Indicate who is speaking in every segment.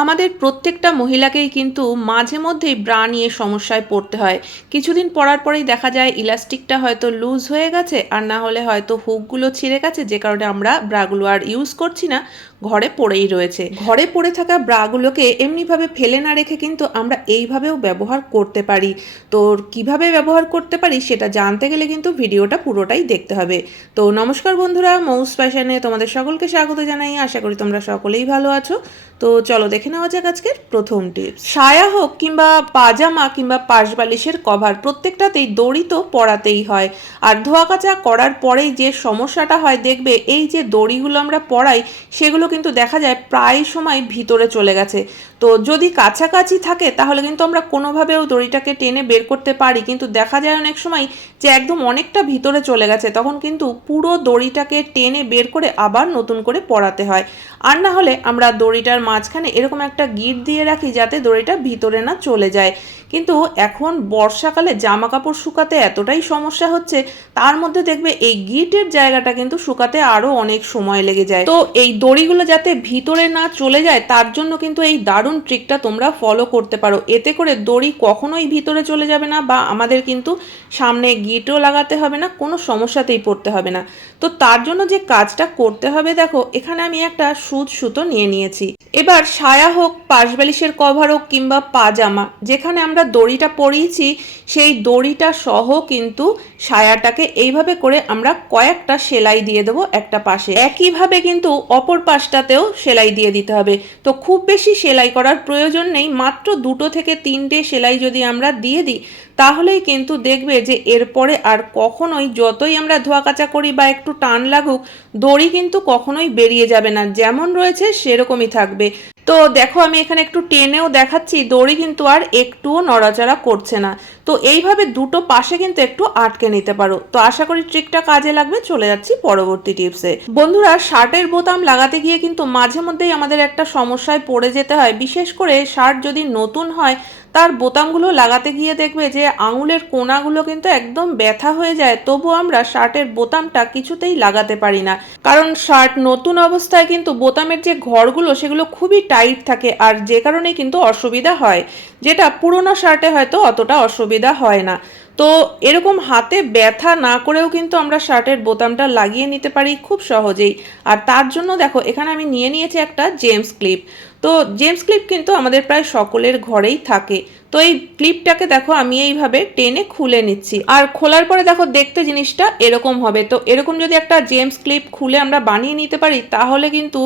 Speaker 1: আমাদের প্রত্যেকটা মহিলাকেই কিন্তু মাঝে মধ্যেই ব্রা নিয়ে সমস্যায় পড়তে হয়। কিছুদিন পরার পরেই দেখা যায় ইলাস্টিকটা হয়তো লুজ হয়ে গেছে আর না হলে হয়তো হুকগুলো ছিঁড়ে গেছে, যে কারণে আমরা ব্রাগুলো আর ইউজ করছি না। ঘরে পড়েই রয়েছে। ঘরে পড়ে থাকা ব্রাগুলোকে এমনিভাবে ফেলে না রেখে কিন্তু আমরা এইভাবেও ব্যবহার করতে পারি। তো কীভাবে ব্যবহার করতে পারি সেটা জানতে গেলে কিন্তু ভিডিওটা পুরোটাই দেখতে হবে। তো নমস্কার বন্ধুরা, মৌস ফ্যাশনে তোমাদের সকলকে স্বাগত জানাই। আশা করি তোমরা সকলেই ভালো আছো। তো চলো দেখে নেওয়া যাক আজকের প্রথম টিপস। সায়া হোক কিংবা পাজামা কিংবা পাশবালিশের কভার প্রত্যেকটাতেই দড়ি তো পরাতেই হয়। আর ধোয়া কাচা করার পরেই যে সমস্যাটা হয়, দেখবে এই যে দড়িগুলো আমরা পরাই, সেগুলো কিন্তু দেখা যায় প্রায় সময় ভিতরে চলে গেছে। তো যদি কাছাকাছি থাকে, তাহলে কিন্তু আমরা কোনোভাবেও দড়িটাকে টেনে বের করতে পারি। কিন্তু দেখা যায় অনেক সময় যে একদম অনেকটা ভিতরে চলে গেছে, তখন কিন্তু পুরো দড়িটাকে টেনে বের করে আবার নতুন করে পরাতে হয়। আর না হলে আমরা দড়িটার মাঝখানে এরকম একটা গিট দিয়ে রাখি যাতে দড়িটা ভিতরে না চলে যায়। কিন্তু এখন বর্ষাকালে জামা কাপড় শুকাতে এতটাই সমস্যা হচ্ছে, তার মধ্যে দেখবে এই গিটের জায়গাটা কিন্তু শুকাতে আরও অনেক সময় লেগে যায়। তো এই দড়িগুলো যাতে ভিতরে না চলে যায়, তার জন্য কিন্তু এই দারুণ ট্রিকটা তোমরা ফলো করতে পারো। এতে করে দড়ি কখনোই ভিতরে চলে যাবে না বা আমাদের কিন্তু সামনে গিটও লাগাতে হবে না, কোনো সমস্যাতেই পড়তে হবে না। তো তার জন্য যে কাজটা করতে হবে দেখো, এখানে আমি একটা সুদ সুতো নিয়ে নিয়েছি। এবার সায়া হোক, পাশবালিশের কভার হোক কিংবা পাজামা, যেখানে আমরা দড়িটা পরিয়েছি সেই দড়িটা সহ কিন্তু সায়াটাকে এইভাবে করে আমরা কয়েকটা সেলাই দিয়ে দেবো একটা পাশে। একইভাবে কিন্তু অপর পাশটাতেও সেলাই দিয়ে দিতে হবে। তো খুব বেশি সেলাই করার প্রয়োজন নেই, মাত্র দুটো থেকে তিনটে সেলাই যদি আমরা দিয়ে দিই, তাহলেই কিন্তু দেখবে যে এরপরে আর কখনোই যতই আমরা ধোয়া কাচা করি বা একটু টান লাগুক, দড়ি কিন্তু কখনোই বেরিয়ে যাবে না। যেমন রয়েছে সেরকমই থাকবে। তো দেখো আমি এখানে একটু টেনেও দেখাচ্ছি, দড়ি কিন্তু আর একটুও নড়াচড়া করছে না। তো এইভাবে দুটো পাশে কিন্তু একটু আটকে নিতে পারো। তো আশা করি ট্রিকটা কাজে লাগবে, চলে যাচ্ছি পরবর্তী টিপসে বন্ধুরা, শার্টের বোতাম লাগাতে গিয়ে কিন্তু মাঝে মধ্যেই আমাদের একটা সমস্যায় পড়ে যেতে হয়। বিশেষ করে শার্ট যদি নতুন হয় তার বোতামগুলো লাগাতে গিয়ে দেখবে যে আঙুলের কোনাগুলো কিন্তু একদম ব্যথা হয়ে যায়, তবু আমরা শার্টের বোতামটা কিছুতেই লাগাতে পারি না। কারণ শার্ট নতুন অবস্থায় কিন্তু বোতামের যে ঘরগুলো সেগুলো খুবই টাইট থাকে আর যে কারণে কিন্তু অসুবিধা হয়, যেটা পুরোনো শার্টে হয়তো অতটা অসুবিধা হয় না। তো এরকম হাতে ব্যথা না করেও কিন্তু আমরা শার্টের বোতামটা লাগিয়ে নিতে পারি খুব সহজেই। আর তার জন্য দেখো, এখানে আমি নিয়ে নিয়েছি একটা জেমস ক্লিপ। তো জেমস ক্লিপ কিন্তু আমাদের প্রায় সকলের ঘরেই থাকে। তো এই ক্লিপটাকে দেখো আমি এইভাবে টেনে খুলে নিচ্ছি। আর খোলার পরে দেখো দেখতে জিনিসটা এরকম হবে। তো এরকম যদি একটা জেমস ক্লিপ খুলে আমরা বানিয়ে নিতে পারি, তাহলে কিন্তু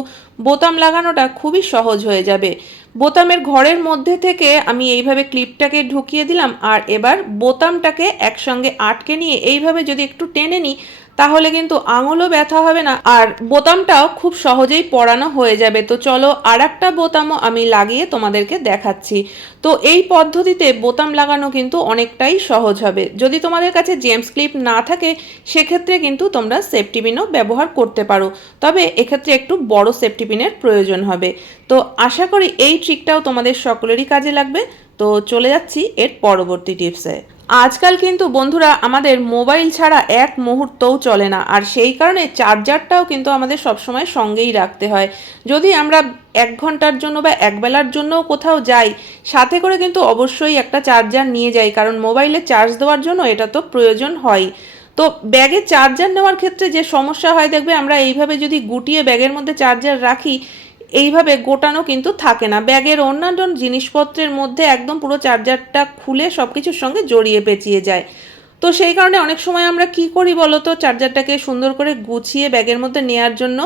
Speaker 1: বোতাম লাগানোটা খুবই সহজ হয়ে যাবে। বোতামের ঘরের মধ্যে থেকে আমি এইভাবে ক্লিপটাকে ঢুকিয়ে দিলাম। আর এবার বোতামটাকে একসঙ্গে আটকে নিয়ে এইভাবে যদি একটু টেনে নিই তাহলে কিন্তু আঙুলও ব্যথা হবে না। আর বোতামটাও খুব সহজেই পরানো হয়ে যাবে। তো চলো আর একটা বোতামও আমি লাগিয়ে তোমাদেরকে দেখাচ্ছি। তো এই পদ্ধতিতে বোতাম লাগানো কিন্তু অনেকটাই সহজ হবে। যদি তোমাদের কাছে জেমস ক্লিপ না থাকে, সেক্ষেত্রে কিন্তু তোমরা সেফটি পিনও ব্যবহার করতে পারো। তবে এক্ষেত্রে একটু বড় সেফটি পিনের প্রয়োজন হবে। তো আশা করি এই ট্রিকটাও তোমাদের সকলেরই কাজে লাগবে। তো চলে যাচ্ছি এর পরবর্তী টিপসে। আজকাল কিন্তু বন্ধুরা আমাদের মোবাইল ছাড়া এক মুহূর্তও চলে না, আর সেই কারণে চার্জারটাও কিন্তু আমাদের সবসময় সঙ্গেই রাখতে হয়। যদি আমরা এক ঘণ্টার জন্য বা একবেলার জন্যও কোথাও যাই, সাথে করে কিন্তু অবশ্যই একটা চার্জার নিয়ে যাই, কারণ মোবাইলে চার্জ দেওয়ার জন্য এটা তো প্রয়োজন হয়। তো ব্যাগে চার্জার নেওয়ার ক্ষেত্রে যে সমস্যা হয়, দেখবে আমরা এইভাবে যদি গুটিয়ে ব্যাগের মধ্যে চার্জার রাখি এইভাবে গোটানো কিন্তু থাকে না। ব্যাগের অন্যান্য জিনিসপত্রের মধ্যে একদম পুরো চার্জারটা খুলে সব কিছুর সঙ্গে জড়িয়ে পেঁচিয়ে যায়। তো সেই কারণে অনেক সময় আমরা কি করি বলো তো চার্জারটাকে সুন্দর করে গুছিয়ে ব্যাগের মধ্যে নেওয়ার জন্য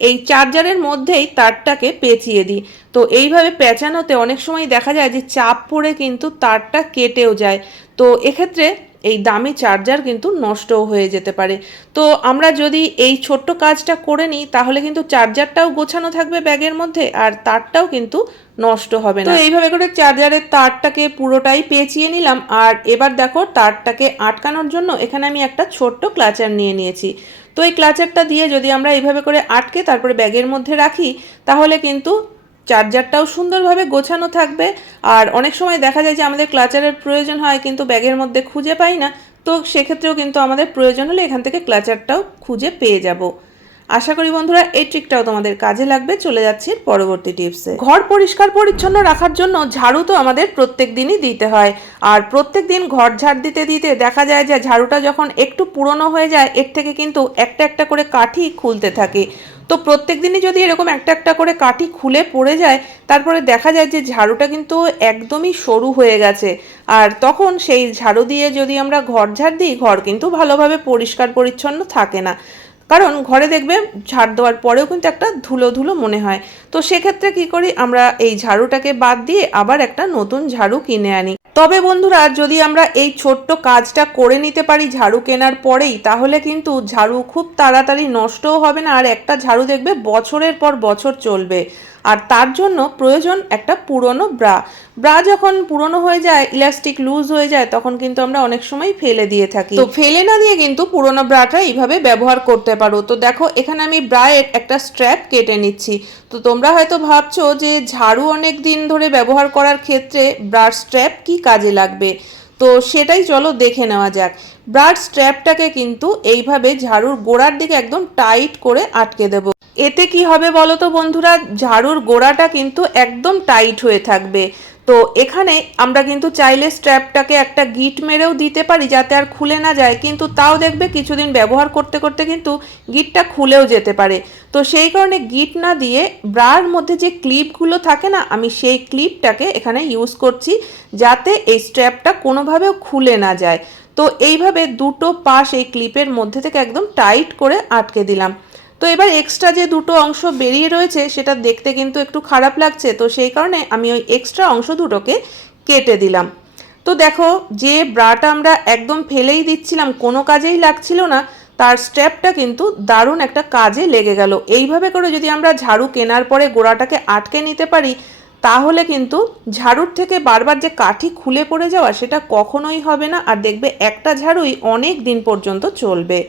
Speaker 1: এই চার্জারের মধ্যেই তারটাকে পেঁচিয়ে দিই। তো এইভাবে পেঁচানোতে অনেক সময় দেখা যায় যে চাপ পড়ে কিন্তু তারটা কেটেও যায়। তো এক্ষেত্রে এই দামি চার্জার কিন্তু নষ্টও হয়ে যেতে পারে। তো আমরা যদি এই ছোট্ট কাজটা করে নিই, তাহলে কিন্তু চার্জারটাও গোছানো থাকবে ব্যাগের মধ্যে, আর তারটাও কিন্তু নষ্ট হবে না। তো এইভাবে করে চার্জারের তারটাকে পুরোটাই পেঁচিয়ে নিলাম, আর এবার দেখো তারটাকে আটকানোর জন্য এখানে আমি একটা ছোট্ট ক্লাচার নিয়ে নিয়েছি। তো এই ক্লাচারটা দিয়ে যদি আমরা এইভাবে করে আটকে তারপরে ব্যাগের মধ্যে রাখি, তাহলে কিন্তু চার্জারটাও সুন্দরভাবে গোছানো থাকবে। আর অনেক সময় দেখা যায় যে আমাদের ক্লাচারের প্রয়োজন হয়, কিন্তু ব্যাগের মধ্যে খুঁজে পাই না। তো সেক্ষেত্রেও কিন্তু আমাদের প্রয়োজন হলে এখান থেকে ক্লাচারটাও খুঁজে পেয়ে যাব। আশা করি বন্ধুরা এই ট্রিকটাও তোমাদের কাজে লাগবে, চলে যাচ্ছি পরবর্তী টিপসে ঘর পরিষ্কার পরিচ্ছন্ন রাখার জন্য ঝাড়ু তো আমাদের প্রত্যেক দিনই দিতে হয়। আর প্রত্যেক দিন ঘর ঝাড় দিতে দিতে দেখা যায় যে ঝাড়ুটা যখন একটু পুরনো হয়ে যায়, এর থেকে কিন্তু একটা একটা করে কাঠি খুলতে থাকে। তো প্রত্যেক দিনই যদি এরকম একটা একটা করে কাঠি খুলে পড়ে যায়, তারপরে দেখা যায় যে ঝাড়ুটা কিন্তু একদমই সরু হয়ে গেছে। আর তখন সেই ঝাড়ু দিয়ে যদি আমরা ঘর ঝাড় দিই, ঘর কিন্তু ভালোভাবে পরিষ্কার পরিচ্ছন্ন থাকে না। কারণ ঘরে দেখবে ঝাড় দেওয়ার পরেও কিন্তু একটা ধুলো ধুলো মনে হয়। তো সেক্ষেত্রে কি করি, আমরা এই ঝাড়ুটাকে বাদ দিয়ে আবার একটা নতুন ঝাড়ু কিনে আনি। তবে বন্ধুরা, যদি আমরা এই ছোট্ট কাজটা করে নিতে পারি ঝাড়ু কেনার পরেই, তাহলে কিন্তু ঝাড়ু খুব তাড়াতাড়ি নষ্টও হবে না। আর একটা ঝাড়ু দেখবে বছরের পর বছর চলবে। আর তার জন্য প্রয়োজন একটা পুরনো ব্রা। ব্রা যখন পুরনো হয়ে যায় ইলাস্টিক লুজ হয়ে যায়, তখন কিন্তু আমরা অনেক সময় ফেলে দিয়ে থাকি। তো ফেলে না দিয়ে কিন্তু পুরনো ব্রাটা এইভাবে ব্যবহার করতে পারো। তো দেখো, এখানে আমি ব্রায়ের একটা স্ট্র্যাপ কেটে নিচ্ছি। তো তোমরা হয়তো ভাবছ যে ঝাড়ু অনেক দিন ধরে ব্যবহার করার ক্ষেত্রে ব্রার স্ট্র্যাপ কি কাজে লাগবে? তো সেটাই চলো দেখে নেওয়া যাক। ব্রাড স্ট্র্যাপটাকে কিন্তু এইভাবে ঝাড়ুর গোড়ার দিকে একদম টাইট করে আটকে দেব। এতে কি হবে বলো তো বন্ধুরা? ঝাড়ুর গোড়াটা কিন্তু একদম টাইট হয়ে থাকবে। তো এখানে আমরা কিন্তু চাইলে স্ট্র্যাপটাকে একটা গিট মেরেও দিতে পারি যাতে আর খুলে না যায়, কিন্তু তাও দেখবে কিছুদিন ব্যবহার করতে করতে কিন্তু গিটটা খুলেও যেতে পারে। তো সেই কারণে গিট না দিয়ে ব্রার মধ্যে যে ক্লিপগুলো থাকে না, আমি সেই ক্লিপটাকে এখানে ইউজ করছি যাতে এই স্ট্র্যাপটা কোনোভাবেও খুলে না যায়। তো এইভাবে দুটো পাশ এই ক্লিপের মধ্যে থেকে একদম টাইট করে আটকে দিলাম। তো এবার এক্সট্রা যে দুটো অংশ বেরিয়ে রয়েছে, সেটা দেখতে কিন্তু একটু খারাপ লাগছে। তো সেই কারণে আমি ওই এক্সট্রা অংশ দুটোকে কেটে দিলাম। তো দেখো, যে ব্রাটা আমরা একদম ফেলেই দিচ্ছিলাম, কোনো কাজেই লাগছিল না, তার স্টেপটা কিন্তু দারুণ একটা কাজে লেগে গেল। এইভাবে করে যদি আমরা ঝাড়ু কেনার পরে গোড়াটাকে আটকে নিতে পারি, তাহলে কিন্তু ঝাড়ুর থেকে বারবার যে কাঠি খুলে পড়ে যাওয়া, সেটা কখনোই হবে না। আর দেখবে একটা ঝাড়ুই অনেক দিন পর্যন্ত চলবে।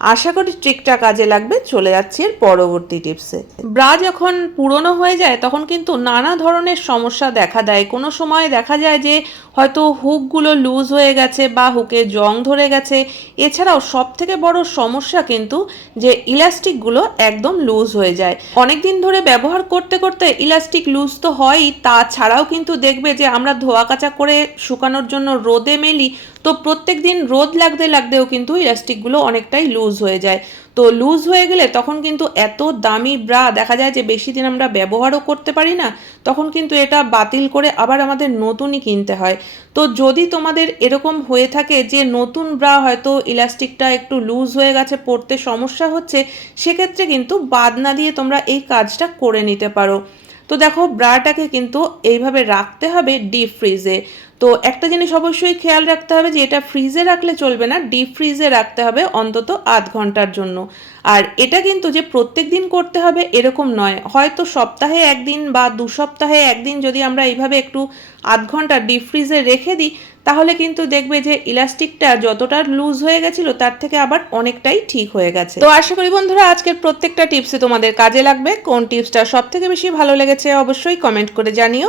Speaker 1: আশা করি ট্রিকটা কাজে লাগবে, চলে যাচ্ছি এর পরবর্তী টিপসে। ব্রা যখন পুরনো হয়ে যায়, তখন কিন্তু নানা ধরনের সমস্যা দেখা দেয়। কোনো সময় দেখা যায় যে, হয়তো হুকগুলো লুজ হয়ে গেছে বা হুকে জং ধরে গেছে। এছাড়াও সব থেকে বড় সমস্যা কিন্তু যে, ইলাস্টিকগুলো একদম লুজ হয়ে যায়। অনেক দিন ধরে ব্যবহার করতে করতে ইলাস্টিক লুজ তো হয়ই, তাছাড়াও কিন্তু দেখবে যে, আমরা ধোয়া কাচা করে শুকানোর জন্য রোদে মেলি তো প্রত্যেক দিন রোদ লাগতে লাগতেও কিন্তু ইলাস্টিকগুলো অনেকটাই লুজ হয়ে যায়। তো লুজ হয়ে গেলে তখন কিন্তু এত দামি ব্রা দেখা যায় যে বেশি দিন আমরা ব্যবহারও করতে পারি না, তখন কিন্তু এটা বাতিল করে আবার আমাদের নতুনই কিনতে হয়। তো যদি তোমাদের এরকম হয়ে থাকে যে নতুন ব্রা হয়তো ইলাস্টিকটা একটু লুজ হয়ে গেছে, পড়তে সমস্যা হচ্ছে, সেক্ষেত্রে কিন্তু বাদ না দিয়ে তোমরা এই কাজটা করে নিতে পারো। তো দেখো ব্রাটাকে কিন্তু এইভাবে রাখতে হবে ডিপ ফ্রিজে তো একটা জিনিস অবশ্যই খেয়াল রাখতে হবে যে এটা ফ্রিজে রাখলে চলবে না ডিপ ফ্রিজে রাখতে হবে অন্তত আধ ঘণ্টার জন্য। আর এটা কিন্তু যে প্রত্যেক দিন করতে হবে এরকম নয়। হয়তো সপ্তাহে একদিন বা দু সপ্তাহে একদিন যদি আমরা এইভাবে একটু আধ ঘণ্টা ডিপ ফ্রিজে রেখে দিই, তাহলে কিন্তু দেখবে যে ইলাস্টিকটা যতটা লুজ হয়ে গেছিল তার থেকে আবার অনেকটাই ঠিক হয়ে গেছে। তো আশা করি বন্ধুরা আজকের প্রত্যেকটা টিপসে তোমাদের কাজে লাগবে। কোন টিপসটা সব থেকে বেশি ভালো লেগেছে অবশ্যই কমেন্ট করে জানিও।